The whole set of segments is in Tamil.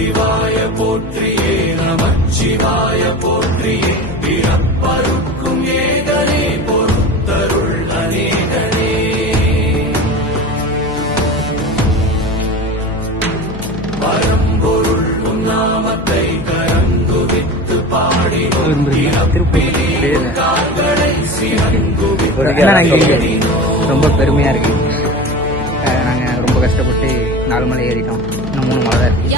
சிவாய போற்றியே நமச்சிவாய போற்றியே பிறப்பருக்கும் ஏகனே பொறுத்தருள் அநேகனே பரம்பொருள் உன்னாமத்தை கரங்குவித்து பாடினோம் கால்களை ரொம்ப பெருமையா இருக்கு. நாங்க ரொம்ப கஷ்டப்பட்டு 4 மலை ஏறிட்டோம். இன்னும் 3 மலை தான் இருக்கு.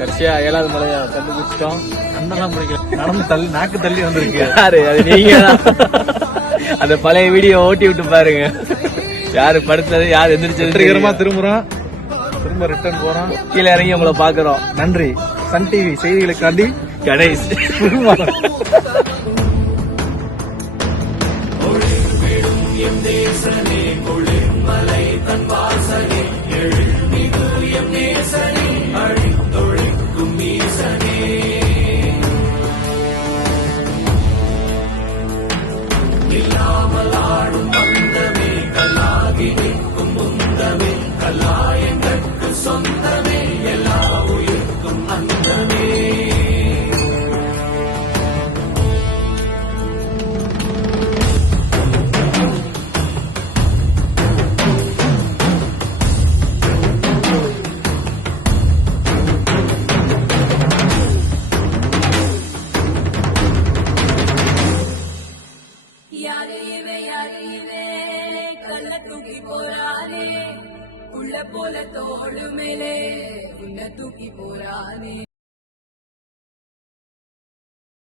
கடைசியா 7வது மலையை கண்டுபிடிச்சிட்டோம். கண்ணெல்லாம் பிடிக்கல, நடந்து தள்ளி நாக்கு தள்ளி வந்திருக்கு. யாரு அது? நீங்க அந்த பழைய வீடியோ ஓட்டி விட்டு பாருங்க. யாரு படுத்தது, யாரு எந்திரிச்சது. திரும்ப ரிட்டர்ன் போறோம். கீழே இறங்கி உங்களை பாக்குறோம். நன்றி. சன் டிவி செய்திகளுக்காண்டி கணேஷ். குளிர்மலை தன் வாசனே எழுமிகு எம் நேசனே அழித்தொழிக்கும் ஈசனே இல்லாமல் ஆடும் பந்தமே கல்லாகி நிற்கும் முந்தமே கல்லாயங்கட்கு சொந்தமே எல்லா உயிர்க்கும் அந்தமே கள்ள தூக்கி போறானே உள்ள போல தோடு மேலே உன்னை தூக்கி போறானே.